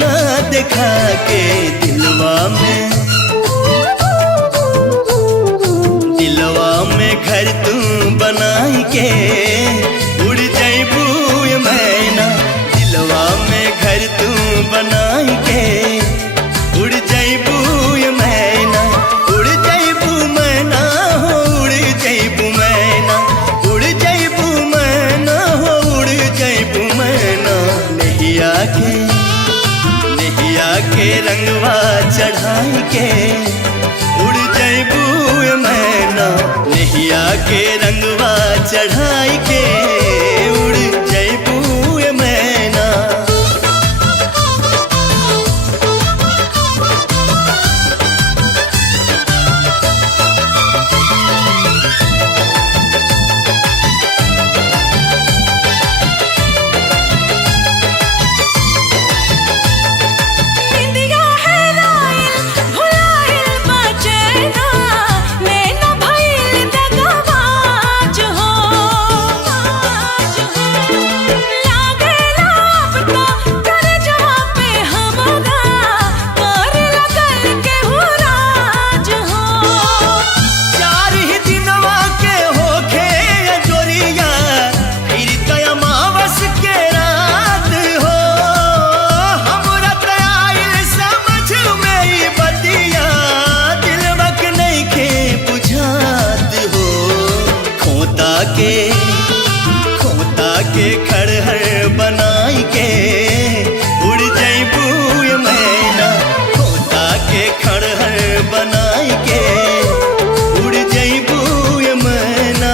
ना देखा के दिलवा में घर तू बनाई के उड़ जैबू मैना। दिलवा में घर तू बनाई के उड़ जैबू मैना। उड़ जैबू मैना हो उड़ जैबू मैना। उड़ जैबू मैना हो उड़ जैबू मैना। नैया के रंगवा चढ़ाई के उड़ जैबू मैना। नैया के रंगवा चढ़ाई के उड़ जैबू मैना। खोता के खड़हर बनाई के उड़ जैबू मैना। खोता के खड़हर बनाई के उड़ जैबू मैना।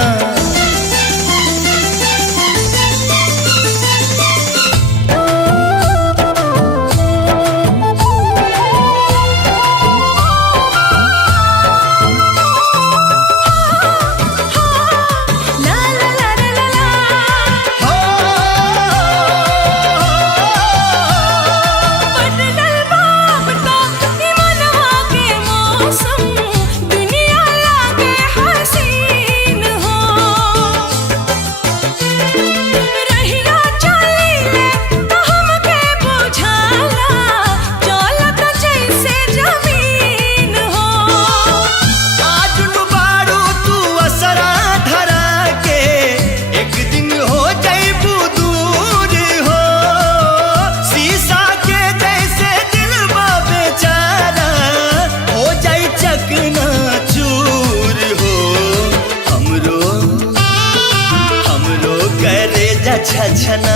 छछना